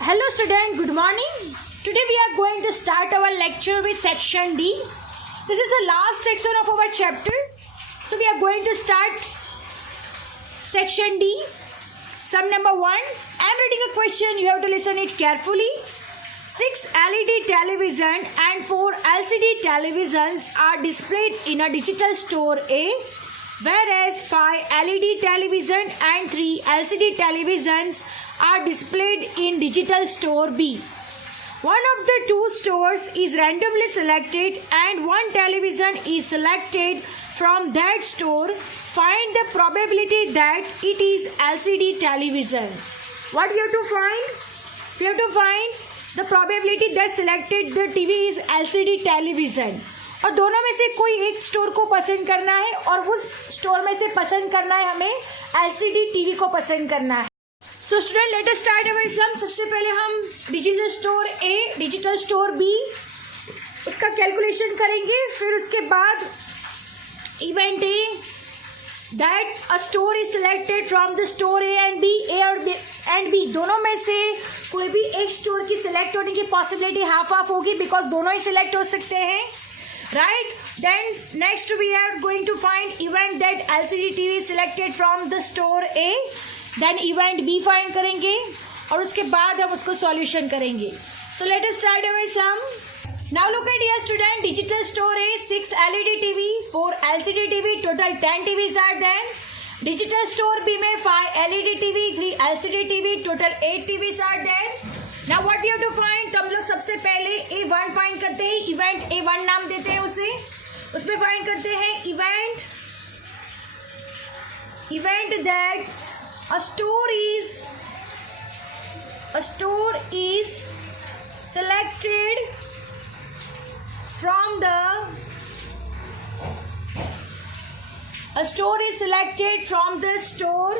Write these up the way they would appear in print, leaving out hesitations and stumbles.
Hello student, good morning. Today we are going to start our lecture with section D. This is the last section of our chapter. So we are going to start section D. Sum number 1. I am reading a question. You have to listen it carefully. 6 LED television and 4 LCD televisions are displayed in a digital store A, whereas 5 LED television and 3 LCD televisions are displayed in digital store B. One of the two stores is randomly selected and one television is selected from that store. Find the probability that it is LCD television. What we have to find? We have to find the probability that selected the TV is LCD television. और दोनों में से कोई एक store को पसंद करना है और उस स्टोर में से पसंद करना है हमें LCD टीवी को पसंद करना है. So student let us start our sum. सबसे पहले हम digital store A, digital store B, उसका कैलकुलेशन करेंगे. फिर उसके बाद event A that a store is selected from the store A and B. A और एंड बी दोनों में से कोई भी एक स्टोर की सिलेक्ट होने की पॉसिबिलिटी हाफ हाफ होगी बिकॉज दोनों ही सिलेक्ट हो सकते हैं. Right. Then next we are going to find event that LCD TV is selected from the store A. Then event B find करेंगे और उसके बाद हम उसको सॉल्यूशन करेंगे. So let us start our sum. Now look at here student. Digital store A 6 LED TV, 4 LCD TV, total 10 TVs are then. Digital store B में 5 LED TV, 3 LCD TV, total 8 TVs are then. Now what you have to find. तो हम लोग सबसे पहले A1 find करते हैं. Event A1 नाम देते हैं उसे. उसमें फाइंड करते हैं event that a store is selected from the store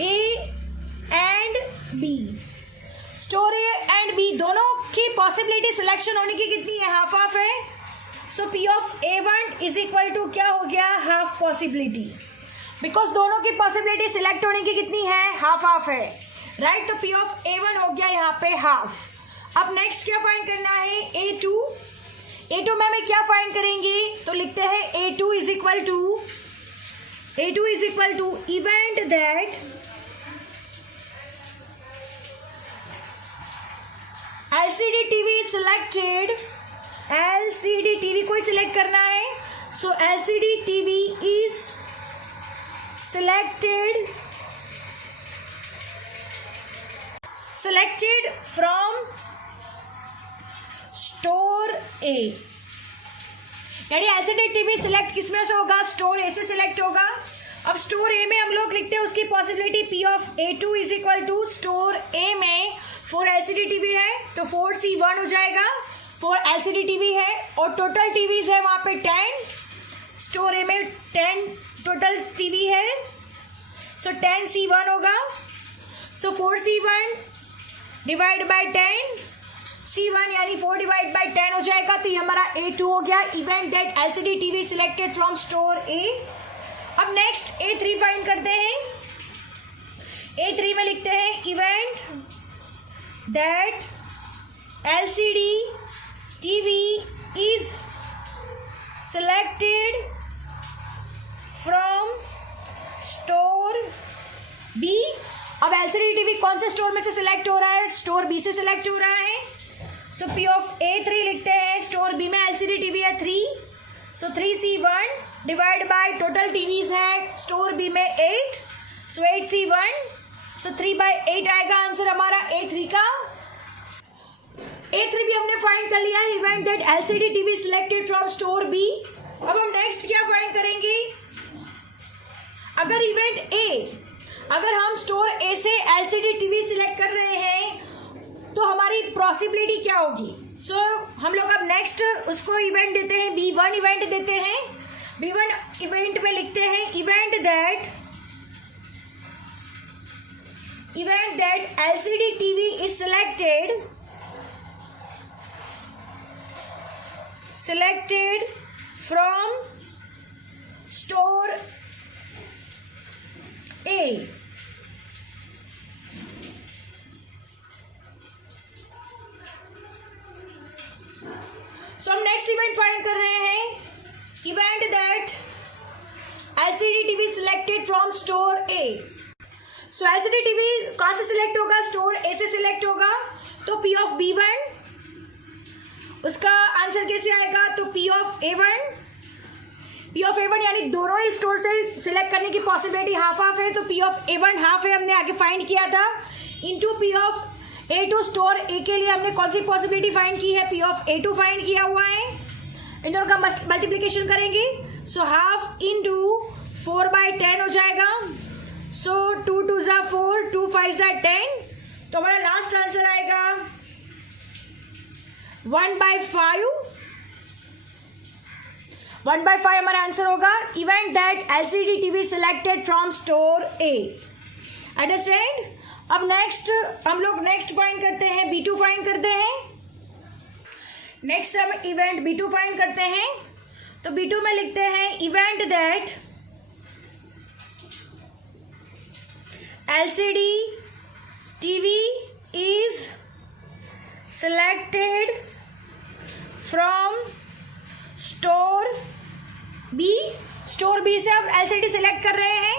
A and B. Store A and B दोनों की पॉसिबिलिटी सिलेक्शन होने की कितनी है? हाफ हाफ है. So P of A1 is equal to क्या हो गया? Half possibility. बिकॉज दोनों की पॉसिबिलिटी सिलेक्ट होने की कितनी है? हाफ हाफ है. राइट. तो P of A1 हो गया यहाँ पे हाफ. अब नेक्स्ट क्या फाइंड करना है? A2 में हमें क्या फाइंड करेंगे? तो लिखते हैं A2 is equal to event that LCD TV selected. LCD TV को ही सिलेक्ट करना है. So LCD TV is selected from store A. यानी LCD TV सिलेक्ट किसमें से होगा? स्टोर ए से सिलेक्ट होगा. अब स्टोर ए में हम लोग लिखते हैं उसकी possibility P of A2 is equal to store A में 4 LCD TV है तो 4C1 हो जाएगा. 4 LCD TV है और टोटल TVs है वहाँ पे 10. स्टोर ए में 10 टोटल TV है. सो 10C1 होगा. सो 4C1 डिवाइड बाई 10. C1 यानी 4 डिवाइड बाई 10 हो जाएगा. तो ये हमारा A2 हो गया. Event that LCD TV selected from store A. अब नेक्स्ट A3 फाइंड करते हैं. A3 में लिखते हैं event that LCD TV is selected from store B. अब LCD TV कौन से स्टोर में से सिलेक्ट हो रहा है? स्टोर बी से सिलेक्ट हो रहा है. सो P of A3 लिखते हैं. स्टोर बी में LCD TV है 3. सो 3C1 divide by total TVs है स्टोर बी में 8. सो 8C1. सो 3/8 आएगा आंसर हमारा A3 का. A3 भी हमने फाइंड कर लिया है. Event that LCD TV selected from store B. अब हम नेक्स्ट क्या फाइंड करेंगे? अगर इवेंट ए, अगर हम स्टोर ए से LCD TV सिलेक्ट कर रहे हैं तो हमारी पॉसिबिलिटी क्या होगी? सो हम लोग अब नेक्स्ट उसको इवेंट देते हैं. B1 इवेंट देते हैं. B1 इवेंट में लिखते हैं event that LCD TV is selected from store A. So हम नेक्स्ट इवेंट फाइंड कर रहे हैं, event that LCD TV selected from store A. So LCD TV कहाँ से सिलेक्ट होगा, स्टोर ए से सिलेक्ट होगा, तो पी ऑफ B1, उसका आंसर कैसे आएगा, तो P of A1, P of A1 यानी दोनों ही स्टोर से सिलेक्ट करने की पॉसिबिलिटी हाफ हाफ है, तो पी ऑफ A1 हाफ है, हमने आगे फाइंड किया था, into P of A2, store A के लिए हमने कौन सी पॉसिबिलिटी फाइंड की है, पी ऑफ A2 फाइंड किया हुआ है, इन दोनों का मल्टीप्लीकेशन करेंगे, सो हाफ इंटू 4/10 हो जाएगा, सो 2 2 ज़ा 4, 2 5 ज़ा 10, तो हमारा लास्ट आंसर आएगा 1/5, 1/5 हमारा आंसर होगा, event that LCD TV selected from store A. Understand. अब नेक्स्ट हम लोग नेक्स्ट फाइंड करते हैं, B2 फाइंड करते हैं। नेक्स्ट हम इवेंट B2 फाइंड करते हैं, तो B2 में लिखते हैं event that LCD TV is selected from store B. Store B से अब एलसीडी सिलेक्ट कर रहे हैं,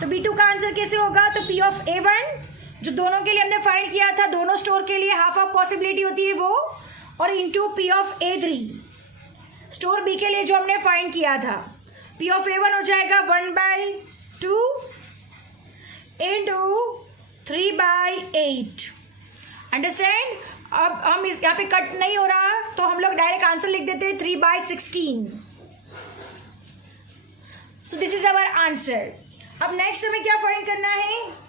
तो B2 का आंसर कैसे होगा, तो पी ऑफ A1 जो दोनों के लिए हमने फाइंड किया था, दोनों स्टोर के लिए हाफ हाफ पॉसिबिलिटी होती है वो, और into P of A3 store B के लिए जो हमने फाइंड किया था, पी ऑफ A1 हो जाएगा 1/2 इंटू 3/8। अंडरस्टैंड। अब हम इस यहाँ पे कट नहीं हो रहा, तो हम लोग डायरेक्ट आंसर लिख देते हैं 3/16। So this is our answer. अब नेक्स्ट हमें क्या फाइंड करना है,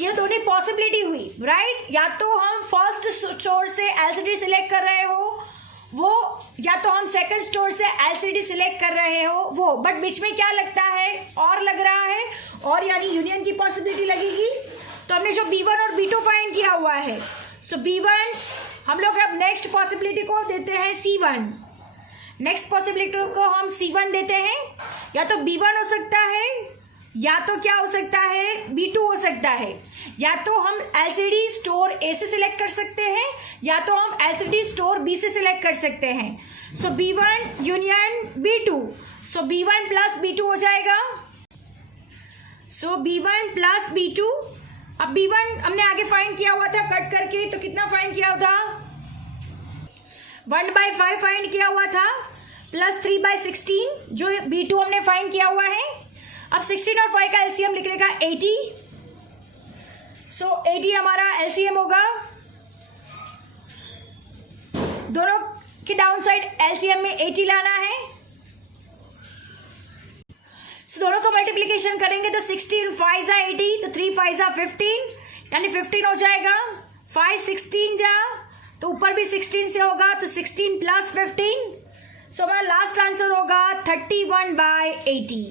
ये दोनों पॉसिबिलिटी हुई, राइट। या तो हम फर्स्ट स्टोर से एलसीडी सिलेक्ट कर रहे हो वो, या तो हम सेकंड स्टोर से एलसीडी सिलेक्ट कर रहे हो वो, बट बीच में क्या लगता है, और लग रहा है, और यानी यूनियन की पॉसिबिलिटी लगेगी। तो हमने जो B1 और B2 फाइंड किया हुआ है, सो B1 हम लोग अब नेक्स्ट पॉसिबिलिटी को देते हैं C1, नेक्स्ट पॉसिबिलिटी को हम C1 देते हैं। या तो B1 हो सकता है, या तो क्या हो सकता है, B2 हो सकता है, या तो हम एलसीडी स्टोर ए से सिलेक्ट कर सकते हैं, या तो हम एलसीडी स्टोर बी से सिलेक्ट कर सकते हैं। सो B1 यूनियन B2, सो B1 प्लस B2 हो जाएगा, सो B1 प्लस B2। अब B1 हमने आगे फाइंड किया हुआ था कट करके, तो कितना फाइंड किया हुआ था, 1/5 फाइंड किया हुआ था, प्लस 3/16 जो B2 हमने फाइंड किया हुआ है। अब 16 और 5 का एलसीएम निकलेगा 80, सो 80 हमारा एलसीएम होगा, दोनों की डाउन साइड एलसीएम में 80 लाना है, सो दोनों को मल्टीप्लीकेशन करेंगे तो 16 5 जा 80, तो 3 5 जा 15, यानी 15 हो जाएगा, 5 16 जा, तो ऊपर भी 16 से होगा, तो 16 प्लस 15, सो हमारा लास्ट आंसर होगा 31/80।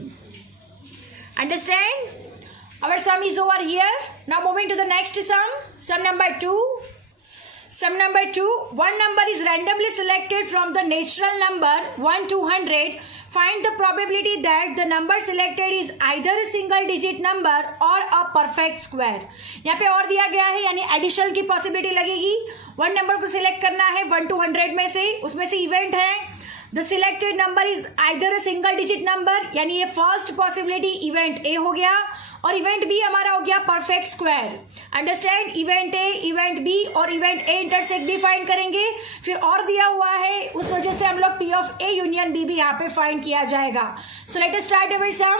Understand? Our sum is over here. Now moving to the next sum. Sum number 2. Sum number 2. One number is randomly selected from the natural number 1 to 100. Find the probability that the number selected is either a single digit number or a perfect square. यहाँ पे और दिया गया है, यानी addition की possibility लगेगी। One number को सिलेक्ट करना है 1 to 100 में से, उसमें से इवेंट है the selected number is either a single digit number, यानी ये फर्स्ट पॉसिबिलिटी इवेंट ए हो गया, और इवेंट बी हमारा हो गया perfect square. Understand. Event A, event B और इवेंट ए इंटरसेक्ट भी फाइंड करेंगे, फिर और दिया हुआ है, उस वजह से हम लोग P of A union B भी यहाँ पे फाइंड किया जाएगा। So let us start our sum.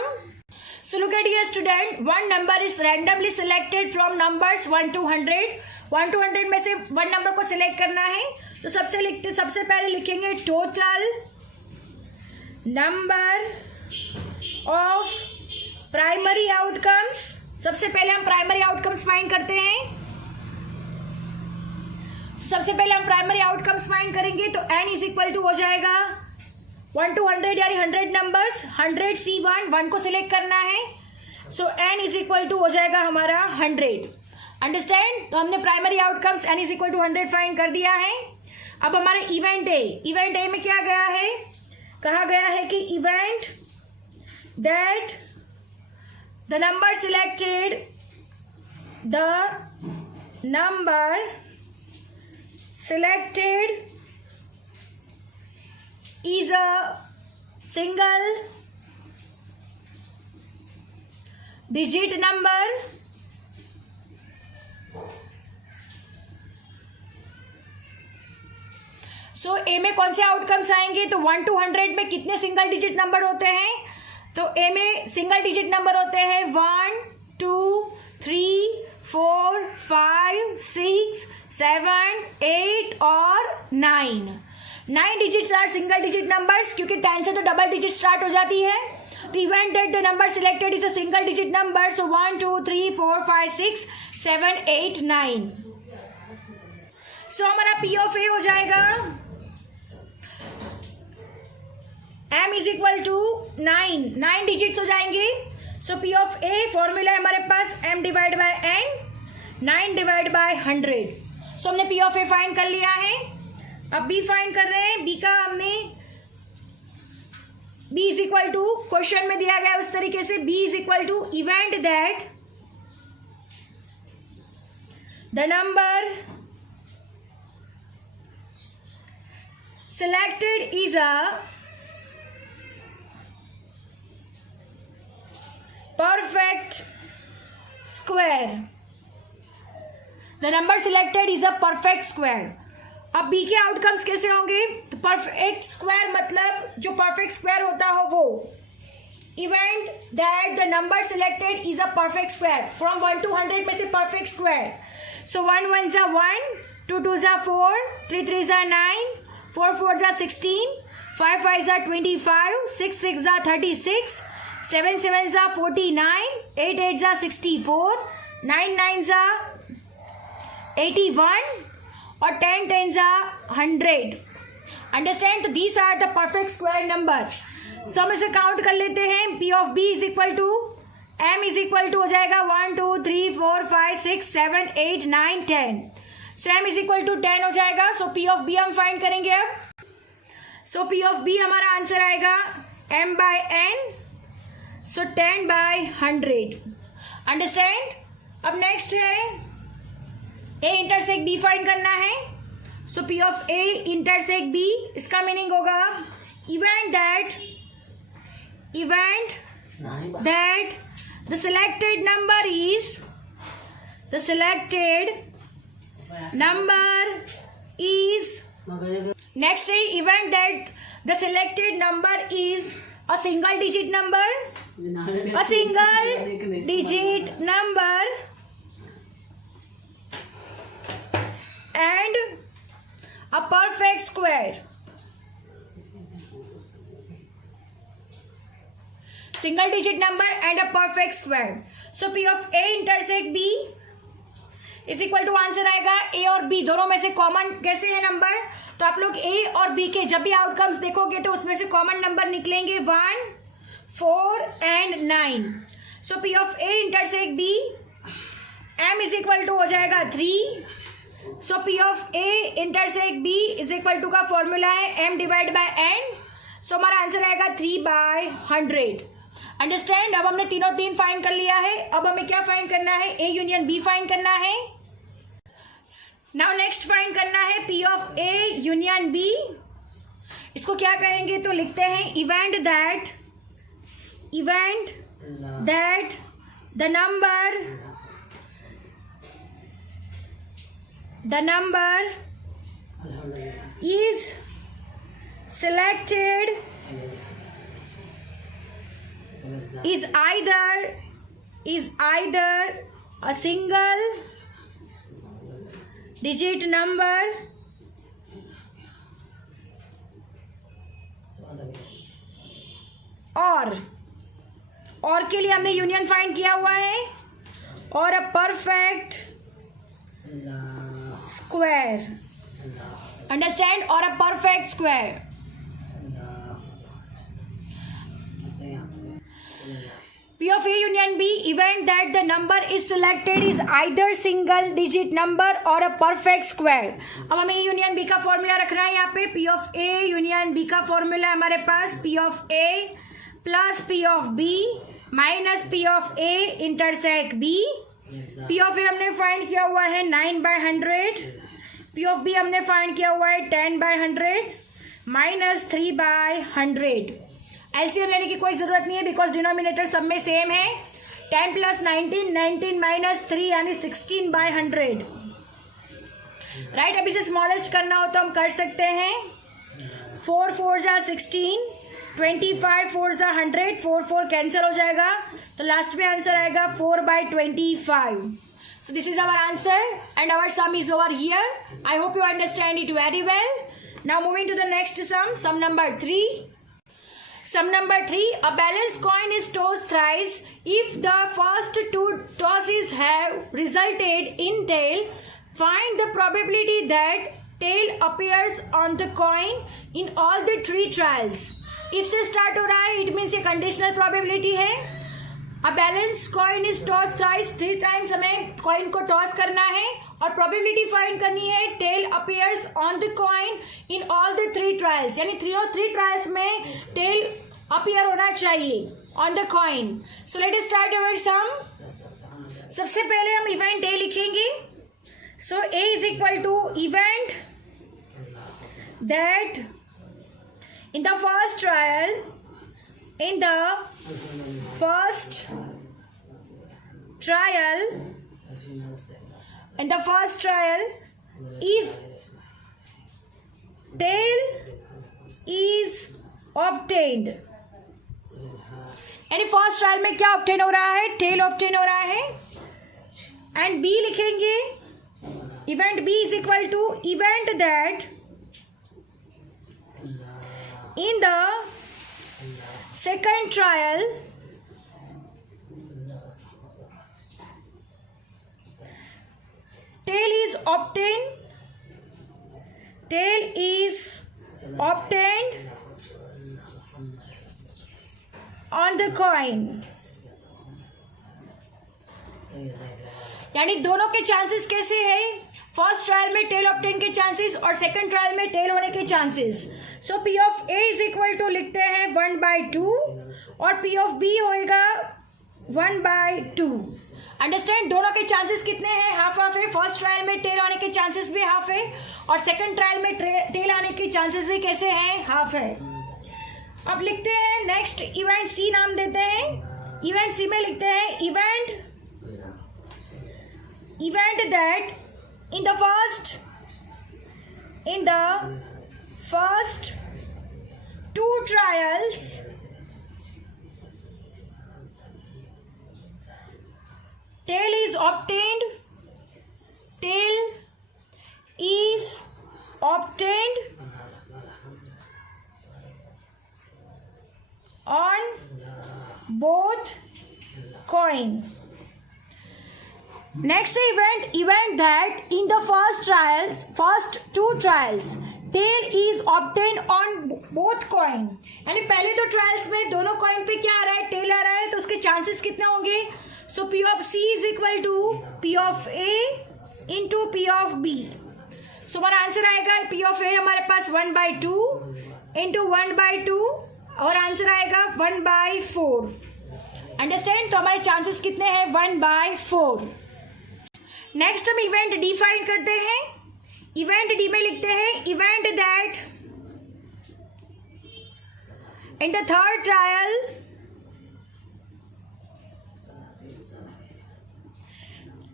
So look at here student, one number is randomly selected from numbers 1 to 100. 1 to 100 में से वन नंबर को सिलेक्ट करना है, तो सबसे पहले लिखेंगे total number of primary outcomes. सबसे पहले हम प्राइमरी आउटकम्स फाइंड करते हैं। सबसे पहले हम प्राइमरी आउटकम्स फाइंड करेंगे, तो n इज इक्वल टू हो जाएगा 1 to 100 यानी 100 नंबर्स, 100 C1 1 को सिलेक्ट करना है, so n is equal to हो जाएगा हमारा 100। अंडरस्टैंड। तो हमने primary outcomes n is equal to 100 find कर दिया है। अब हमारे इवेंट ए में क्या गया है, कहा गया है कि event that the number selected is a single digit number सो ए में कौन से आउटकम्स आएंगे? तो 1 to 100 में कितने सिंगल डिजिट नंबर होते हैं? तो ए में सिंगल डिजिट नंबर होते हैं 1 2 3 4 5 6 7 8 और 9 digits are single digit numbers, क्योंकि 10 से तो डबल डिजिट स्टार्ट हो जाती है. तो event that the number selected is a single digit number, so 1 2 3 4 5 6 7 8 9. So हमारा पी ऑफ ए हो जाएगा m is equal to 9 digits हो जाएंगे. So P of A formula है हमारे पास m divide by n, 9 divide by 100. So हमने P of A find कर लिया है. अब बी फाइंड कर रहे हैं. बी का हमने B is equal to question में दिया गया उस तरीके से, B is equal to event that the number selected is a perfect square. The number selected is a perfect square. अब बी के आउटकम्स कैसे होंगे? तो परफेक्ट स्क्वायर मतलब जो परफेक्ट स्क्वायर होता हो वो. Event that the number selected is a perfect square. From 1 to 100 में से परफेक्ट स्क्वायर. सो 1 1 जा 1, 2 2 जा 4, 3 3 जा 9, 4 4 जा 16, 5 5 जा 25, 6 6 जा 36, 7 7 जा 49, 8 8 जा 64, 9 9 जा 81 और 10 10 जा 100. अंडरस्टैंड? तो these are the perfect square number. So हम इसे काउंट कर लेते हैं. P of B is equal to M is equal to हो जाएगा 1 2 3 4 5 6 7 8 9 10. So M is equal to 10 हो जाएगा. सो पी ऑफ बी हम फाइंड करेंगे अब. सो पी ऑफ बी हमारा आंसर आएगा m by n, so 10 by 100. Understand? अब नेक्स्ट है ए इंटरसेक्ट बी फाइंड करना है. So P of A intersect B, इसका मीनिंग होगा event that the selected number is next है event that the selected number is a single digit number and a perfect square. Single digit number and a perfect square. So P of A intersect B is equal to answer आएगा A और B दोनों में से common कैसे है number. तो आप लोग ए और बी के जब भी आउटकम्स देखोगे तो उसमें से कॉमन नंबर निकलेंगे 1 4 and 9. So P of A intersect B, M is equal to हो जाएगा 3. So P of A intersect B is equal to का फॉर्मूला है M divide by N. So हमारा आंसर आएगा 3 बाय 100. अंडरस्टैंड? अब हमने तीनों तीन फाइंड कर लिया है. अब हमें क्या फाइंड करना है? ए यूनियन बी फाइंड करना है. नाउ नेक्स्ट फाइंड करना है P of A union B. इसको क्या कहेंगे? तो लिखते हैं event that the number is selected is either a single digit number और के लिए हमने यूनियन फाइंड किया हुआ है, और अ परफेक्ट स्क्वायर. अंडरस्टैंड? और a perfect square. P of A union B, event that the number is selected is either single digit number or a perfect square. अब हमें यूनियन B का formula रखना है यहाँ पे. P of A union B का formula है हमारे पास P of A plus P of B minus P of A intersect B. P of A हमने फाइंड किया हुआ है 9 by 100. P of B हमने फाइंड किया हुआ है 10 by 100. -3/100। एलसीएम लेने की कोई ज़रूरत नहीं है बिकॉज डिनोमिनेटर सब में सेम है। 10 + 19, 19 - 3 यानी 16/100। राइट, अब इसे स्मॉलेस्ट करना हो तो हम कर सकते हैं। 4 × 4 = 16, 25 × 4 = 100, 4 4 कैंसिल हो जाएगा तो लास्ट में आंसर आएगा 4/25। So this is our answer and our sum is over here. I hope you understand it very well. Now moving to the next sum, sum number 3. Sum number 3, a balanced coin is tossed thrice. If the first 2 tosses have resulted in tail, find the probability that tail appears on the coin in all the 3 trials. If से start हो रहा है, it means ये conditional probability है। A balanced coin is tossed thrice, 3 times हमें coin को toss करना है और probability find करनी है tail appears on the coin in all the 3 trials, यानी 3 trials में tail appear होना चाहिए on the coin. So let us start our sum. सबसे पहले हम event A लिखेंगे. So A is equal to event that in the first trial is tail is obtained, यानी first trial में क्या ऑब्टेन हो रहा है, टेल ऑब्टेन हो रहा है। एंड बी लिखेंगे, event B is equal to event that in the second trial tail is obtained on the coin, यानी दोनों के चांसेस कैसे है, फर्स्ट ट्रायल में टेल ऑब्टेन के चांसेस और सेकंड ट्रायल में टेल होने के chances. So P of A is equal to लिखते हैं 1/2 और पी ऑफ बी होएगा 1/2। अंडरस्टैंड, दोनों के चांसेस कितने हैं, हाफ हाफ है। फर्स्ट ट्रायल में टेल आने के चांसेस भी हाफ है और सेकंड ट्रायल में टेल आने के चांसेस भी कैसे हैं, हाफ है। अब लिखते हैं नेक्स्ट इवेंट सी नाम देते हैं। इवेंट सी में लिखते हैं event that in the first 2 trials tail is obtained on both coin. Next event that in the first 2 trials tail is obtained on both coin, यानी पहले तो ट्रायल्स में दोनों कॉइन पे क्या आ रहा है, टेल आ रहा है, तो उसके चांसेस कितने होंगे। So P of C is equal to P of A into P of B. So हमारा आंसर आएगा पी ऑफ ए हमारे पास 1/2 इंटू 1/2 और आंसर आएगा 1/4। अंडरस्टैंड, तो हमारे चांसेस कितने हैं, 1/4। नेक्स्ट हम इवेंट डी फाइंड करते हैं। इवेंट डी में लिखते हैं event that in the third trial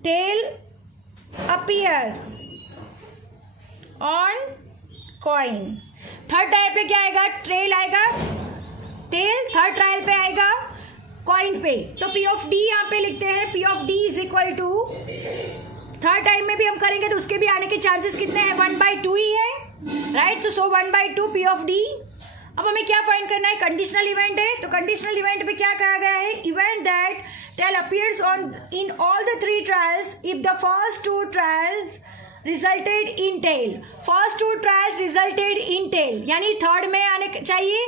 tail appear on coin. Third trial पे क्या आएगा, ट्रेल आएगा, टेल थर्ड ट्रायल पे आएगा कॉइन पे। तो पी ऑफ डी यहाँ पे लिखते हैं, P of D is equal to third time में भी हम करेंगे तो उसके भी आने के चांसेस कितने हैं, 1/2 ही है, राइट। तो सो 1/2 पी ऑफ डी। अब हमें क्या फाइंड करना है, कंडीशनल इवेंट है, तो कंडीशनल इवेंट में क्या कहा गया है, event that tail appears on in all the 3 trials if the first 2 trials resulted in tail. First 2 trials resulted in tail, यानी थर्ड में आने चाहिए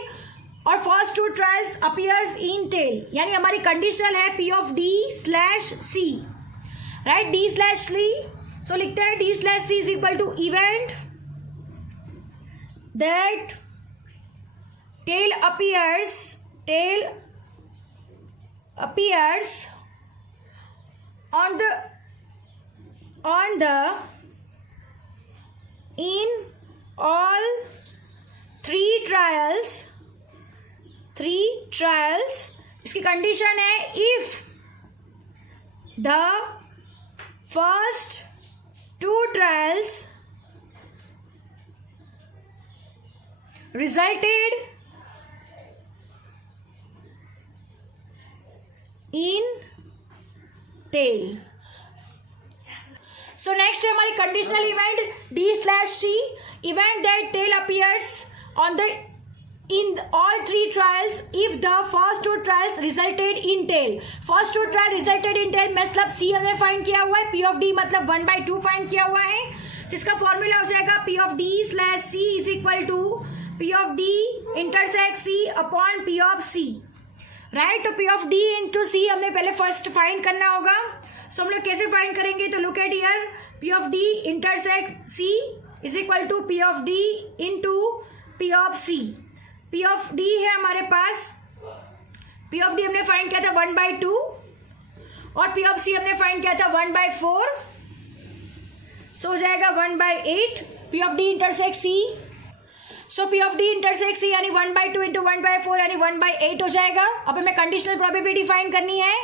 और first 2 trials appears in tail, यानी हमारी कंडीशनल है P of D slash C, right, D slash C. So लिखते हैं D slash C is equal to event that tail appears on the in all 3 trials, इसकी condition है if the first 2 trials resulted in tail. So next है हमारी conditional event D/C, event that tail appears on the in all 3 trials if the first 2 trials resulted in tail. First 2 trial resulted in tail मतलब C हमने find किया हुआ है, P of D मतलब 1/2 find किया हुआ है, जिसका फॉर्मूला हो जाएगा P of D/C is equal to P of D intersect C upon P of C, right. तो P of D into C हमें पहले फर्स्ट फाइंड करना होगा. सो हम लोग कैसे फाइंड करेंगे, तो look at here, P of D intersect C is equal to P of D into P of C. P of D है हमारे पास, P of D हमने फाइंड किया था 1/2 और P of C हमने फाइंड किया था 1/4. सो हो जाएगा 1/8 P of D intersect C. So P of D intersect C यानी 1/2 इंटू 1/4 यानी 1/8 हो जाएगा. अब हमें कंडीशनल प्रोबेबिलिटी फाइंड करनी है.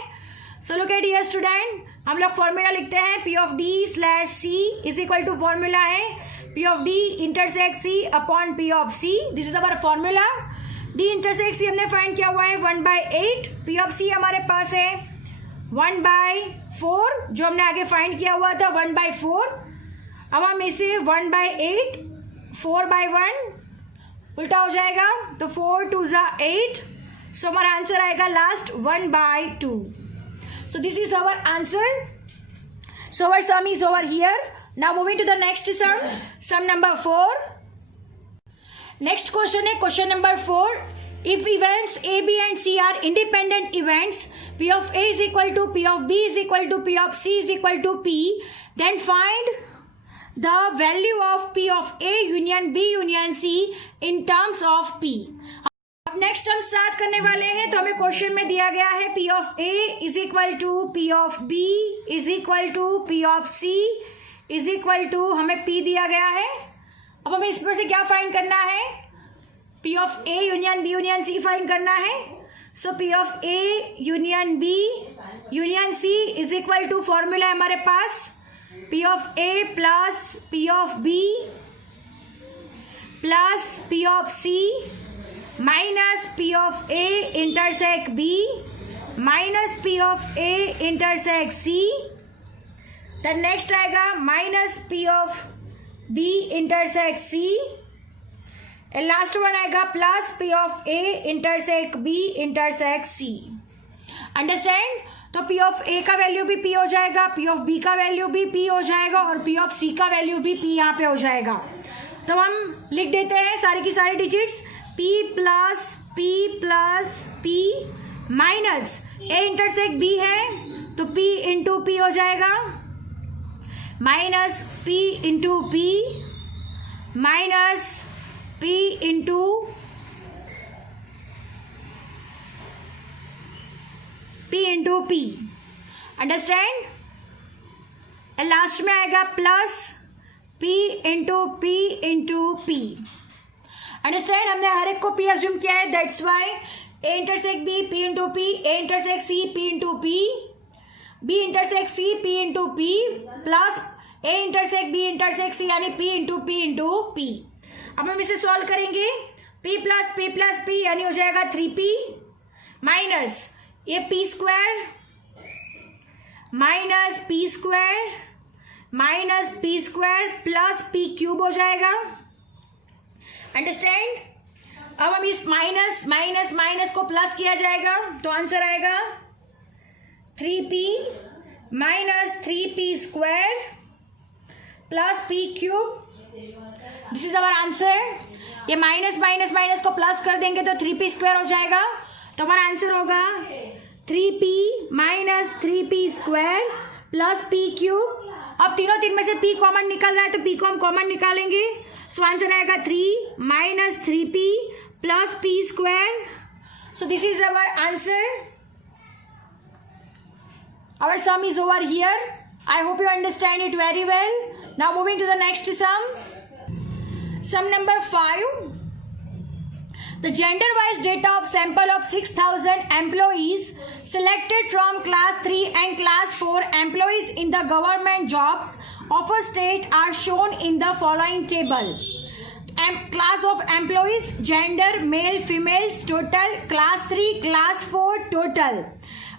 So look at here student, हम लोग फॉर्मूला लिखते हैं P of D/C is equal to formula है P of D intersect C upon P of C. This is our formula. D intersect C हमने find किया हुआ है 1/8, P of C हमारे पास है 1/4 जो हमने आगे फाइंड किया हुआ था 1/4. अब हम इसे 1/8 4/1 उल्टा हो जाएगा तो 4 2 8. सो हमारा आंसर आएगा last 1/2. So this is our answer. So our some is over here. Now moving to the next sum number 4. Next question है question number 4. If events A, B and C are independent events, P of A is equal to P of B is equal to P of C is equal to P, then find the value of P of A union B union C in terms of P. अब next हम start करने वाले हैं. तो हमें question में दिया गया है P of A is equal to P of B is equal to P of C is equal to हमें P दिया गया है. अब हमें इसमें से क्या फाइंड करना है, P of A union B union C find करना है. So P of A union B union C is equal to formula है हमारे पास P of A plus P of B plus P of C minus P of A intersect B minus P of A intersect C. Then next आएगा minus P of B intersect C. Last one आएगा plus P of A intersect B intersect C. Understand. तो P of A का value भी P हो जाएगा, P of B का value भी P हो जाएगा और P ऑफ C का वैल्यू भी P यहाँ पे हो जाएगा. तो हम लिख देते हैं सारी की सारी digits P plus P minus A intersect B है तो P इंटू P हो जाएगा minus P into P minus P into P. Understand. Last में आएगा plus P into P. Understand. हमने हर एक को P अज्यूम किया है, that's why A intersect B P into P, A intersect C P into P, B intersect C P into P plus A intersect B intersect C यानी P into P. अब हम इसे solve करेंगे. P plus P यानी हो जाएगा 3P minus ये P square minus P square plus P cube हो जाएगा. अंडरस्टैंड. अब हम इस माइनस को प्लस किया जाएगा तो आंसर आएगा 3P minus 3P square plus P cube. This is our answer. ये माइनस को प्लस कर देंगे तो 3P स्क्वायर हो जाएगा. तो हमारा आंसर होगा 3P minus 3P square plus P cube. अब तीन में से P कॉमन निकल रहा है तो P को हम कॉमन निकालेंगे. सो आंसर आएगा 3 minus 3P plus P square. So this is our answer. Our sum is over here. I hope you understand it very well. Now moving to the next sum. Sum number 5. The gender-wise data of sample of 6,000 employees selected from class 3 and class 4 employees in the government jobs of a state are shown in the following table. Class of employees, gender, male, females, total, class 3, class 4, total.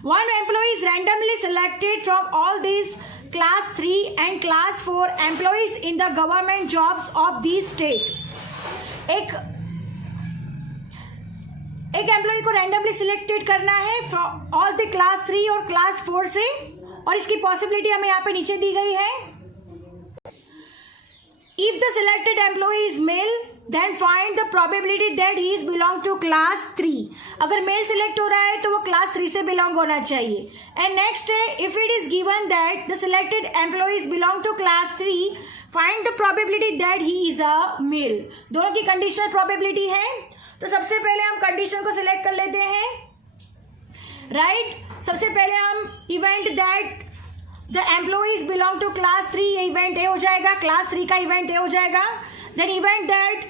One employee is randomly selected from all these class 3 and class 4 employees in the government jobs of the state. एक employ को randomly selected करना है from all the class 3 और class 4 से, और इसकी possibility हमें यहाँ पे नीचे दी गई है. If the selected employee is male, then find the probability that he is belong to class 3. अगर मेल सिलेक्ट हो रहा है तो वो क्लास 3 से बिलोंग होना चाहिए. एंड नेक्स्ट है, if it is given that the selected employees belong to class 3, find the probability that he is a male. दोनों की कंडीशनल प्रोबेबिलिटी है. तो सबसे पहले हम कंडीशन को सिलेक्ट कर लेते हैं. राइट, सबसे पहले हम event that the employees belong to class 3, ये इवेंट ए हो जाएगा, क्लास 3 का इवेंट ए हो जाएगा. Then event that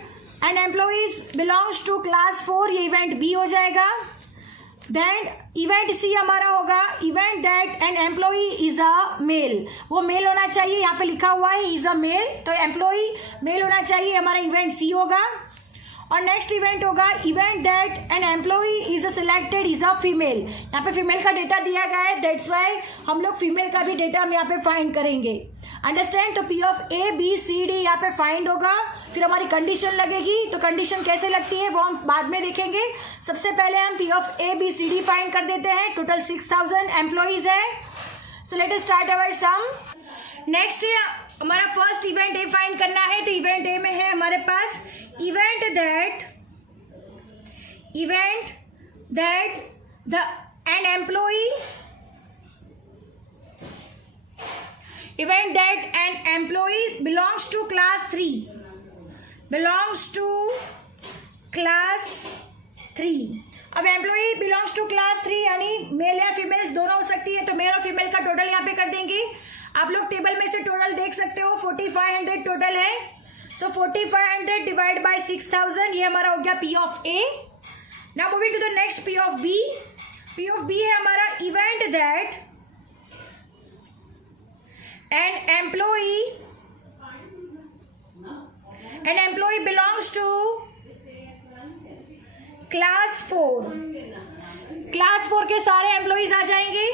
an employees belongs to class 4, ये इवेंट बी हो जाएगा. देन इवेंट सी हमारा होगा event that an employee is a male. वो मेल होना चाहिए, यहाँ पे लिखा हुआ है इज अ मेल, तो एम्प्लॉई मेल होना चाहिए, हमारा इवेंट सी होगा. और नेक्स्ट इवेंट होगा event that an employee is a selected is a female. यहाँ पे फीमेल का डेटा दिया गया है, दैट्स वाई हम लोग फीमेल का भी डेटा हम यहाँ पे फाइंड करेंगे. अंडरस्टैंड. तो P of A B C D यहाँ पे फाइंड होगा, फिर हमारी कंडीशन लगेगी. तो कंडीशन कैसे लगती है वो हम बाद में देखेंगे. सबसे पहले हम P of A B C D find कर देते हैं. टोटल 6,000 एम्प्लॉइज है. So let us start our sum. Next हमारा फर्स्ट इवेंट ए फाइंड करना है. तो इवेंट ए में है हमारे पास event that the an employee event that an employee belongs to class 3 अब एम्प्लॉई बिलोंग्स टू क्लास 3 यानी मेल या फीमेल्स दोनों हो सकती है. तो मेल और फीमेल का टोटल यहाँ पे कर देंगे. आप लोग टेबल में से टोटल देख सकते हो 4500 टोटल है. सो 4500 डिवाइड बाय 6,000, ये हमारा हो गया P of A. Now moving to the next P of B. P of B है हमारा event that an employee belongs to class 4. Class 4 के सारे एम्प्लॉइज आ जाएंगे.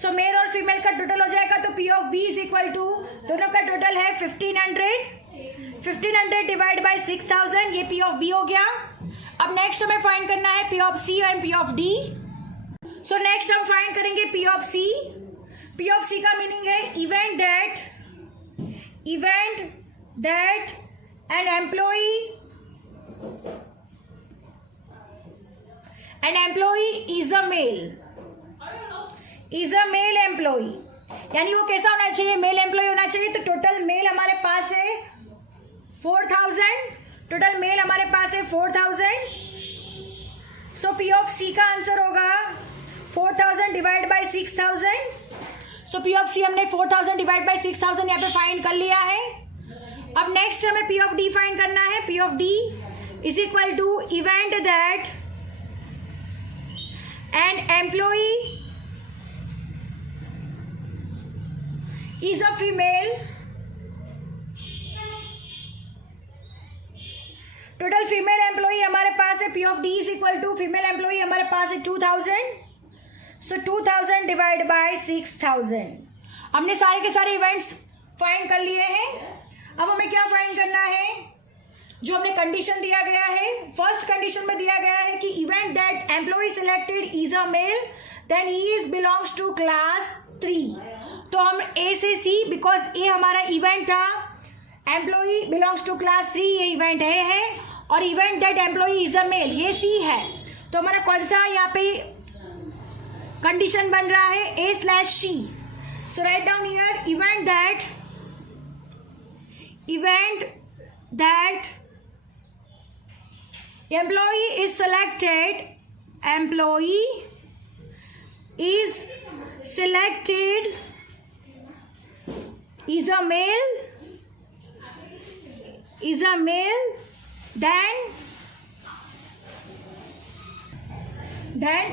सो मेल और फीमेल का टोटल हो जाएगा. तो P of B is equal to, दोनों का टोटल है 1500 डिवाइड बाय 6,000, ये पी ऑफ बी हो गया. अब नेक्स्ट हमें फाइंड करना है P of C and P of D. So next हम फाइंड करेंगे P of C. P of C का मीनिंग है event that an employee is a male employee. यानी वो कैसा होना चाहिए, मेल एम्प्लॉय होना चाहिए. तो टोटल मेल हमारे पास है 4,000. टोटल मेल हमारे पास है 4,000. सो पी ऑफ सी का आंसर होगा 4,000 divide by 6,000. So P of C हमने 4,000 डिवाइड बाय 6,000 यहाँ पे फाइंड कर लिया है. अब नेक्स्ट हमें पी ऑफ डी फाइंड करना है. P of D is equal to event that an employee is a female. Total female employee हमारे पास है. P of D is equal to female employee हमारे पास है 2,000. So 2,000 divide by 6,000. हमने सारे के सारे इवेंट्स फाइंड कर लिए हैं. अब हमें क्या फाइंड करना है, जो हमने कंडीशन दिया गया है. फर्स्ट कंडीशन में दिया गया है कि event that employee selected is a male, then he is belongs to class 3. तो हम ए से सी, बिकॉज ए हमारा इवेंट था, एम्प्लॉई बिलोंग्स टू क्लास 3, ये इवेंट है. और event that employee is a male, ये सी है. तो हमारा कौन सा यहाँ पे कंडीशन बन रहा है, A slash C. So write down here event that employee is selected is a male, then then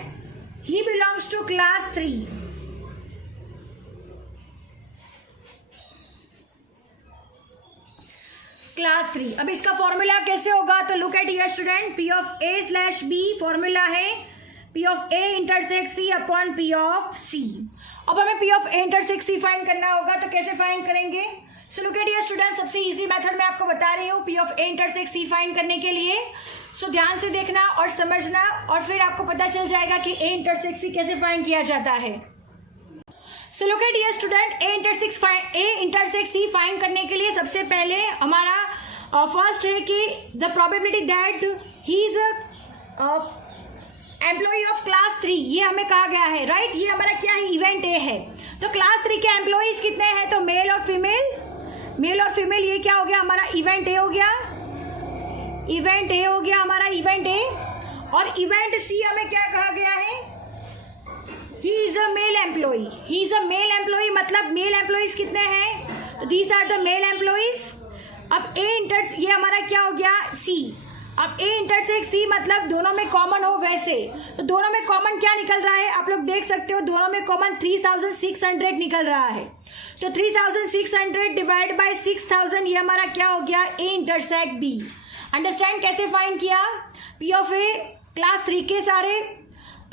he belongs to class 3. Class 3. अब इसका फॉर्मूला कैसे होगा? तो look at here student, P of A slash B formula है P of A intersect C upon P of C. अब हमें P of A intersect C find करना होगा, तो कैसे फाइंड करेंगे? सो लुक एट हियर स्टूडेंट, सबसे इजी मेथड मैं आपको बता रही हूँ P of A intersect C find करने के लिए. सो ध्यान से देखना और समझना, और फिर आपको पता चल जाएगा कि A इंटरसेक्ट C कैसे फाइंड किया जाता है. So look at here student, A intersect C find करने के लिए सबसे पहले हमारा फर्स्ट है कि the probability that he is employee of class 3. ये हमें कहा गया है, राइट? ये हमारा क्या है? इवेंट ए है. तो क्लास 3 के एम्प्लॉयज कितने हैं? तो मेल और फीमेल. ये क्या हो गया? हमारा इवेंट ए हो गया. हमारा इवेंट ए. और इवेंट सी हमें क्या कहा गया है? He is a male employee. मतलब मेल एम्प्लॉयज कितने हैं? These are the male employees. अब ये हमारा क्या हो गया? सी. अब A इंटरसेक्ट C मतलब दोनों में कॉमन हो वैसे. तो दोनों में कॉमन क्या निकल रहा है? आप लोग देख सकते हो, दोनों में कॉमन 3600 निकल रहा है. तो 3600 डिवाइड बाय 6000, ये हमारा क्या हो गया? A intersect B. अंडरस्टैंड कैसे फाइंड किया? P of A क्लास 3 के सारे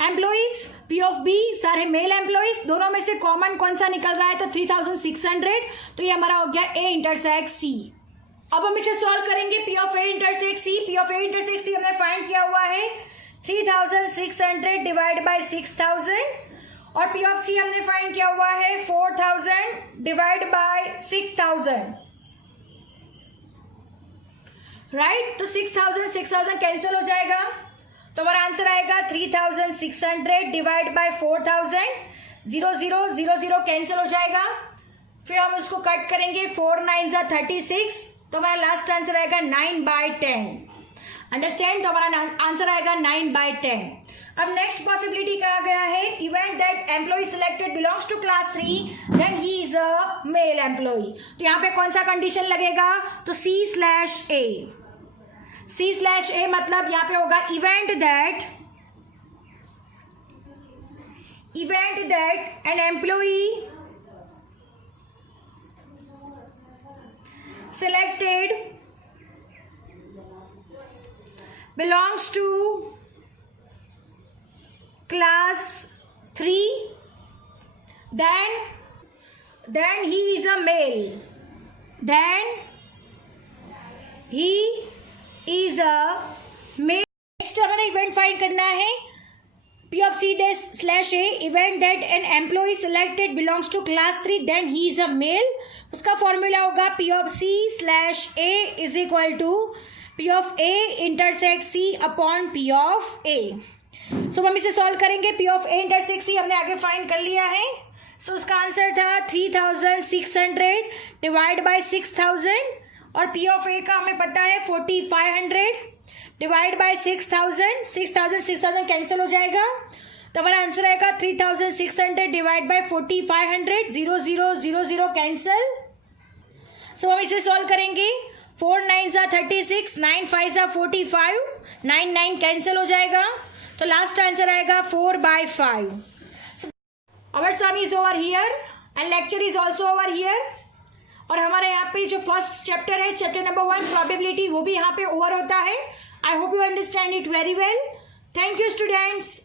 एम्प्लॉइज, P of B सारे मेल एम्प्लॉइज, दोनों में से कॉमन कौन सा निकल रहा है? तो 3600. तो ये हमारा हो गया A इंटरसेक्ट C. अब हम इसे सॉल्व करेंगे. P of A intersect C. P of A intersect C हमने फाइंड किया हुआ है 3600 डिवाइड बाय 6000, और P of C हमने फाइंड किया हुआ है 4000 डिवाइड बाय 6000, राइट? तो 6000 कैंसिल हो जाएगा, तो हमारा आंसर आएगा 3600 डिवाइड बाय 4000. 0 कैंसिल हो जाएगा. फिर हम उसको कट करेंगे. 4 9 36, तो हमारा लास्ट आंसर आएगा 9/10. अंडरस्टैंड? तो हमारा आंसर आएगा 9/10. अब नेक्स्ट पॉसिबिलिटी कहा गया है, event that employee selected belongs to class 3, then he is a male employee. तो यहाँ पे कौन सा कंडीशन लगेगा? तो C/A मतलब यहाँ पे होगा event that an employee selected belongs to class 3, then he is a male. Next हमारा इवेंट फाइंड करना है. P of C/A event that an employee selected belongs to class 3, then he is a male. उसका formula होगा P of C/A is equal to P of A intersect C upon P of A. So हम इसे solve करेंगे. P of A intersect C हमने आगे find कर लिया है. सो उसका आंसर था 3600 डिवाइड बाय 6000, और P of A का हमें पता है 4500 डिवाइड बाय 6000 कैंसिल हो जाएगा. तो हमारा आंसर आएगा 3600 डिवाइड बाय 4500. 0 कैंसिल. सो हम इसे सॉल्व करेंगे. 4 9 36, 9 5 45, 9 कैंसिल हो जाएगा. तो लास्ट आंसर आएगा 4/5. Our sum is over here and lecture is also over here. और हमारे यहाँ पे जो फर्स्ट चैप्टर है, चैप्टर नंबर 1 प्रोबेबिलिटी, वो भी यहाँ पे ओवर होता है. I hope you understand it very well. Thank you, students.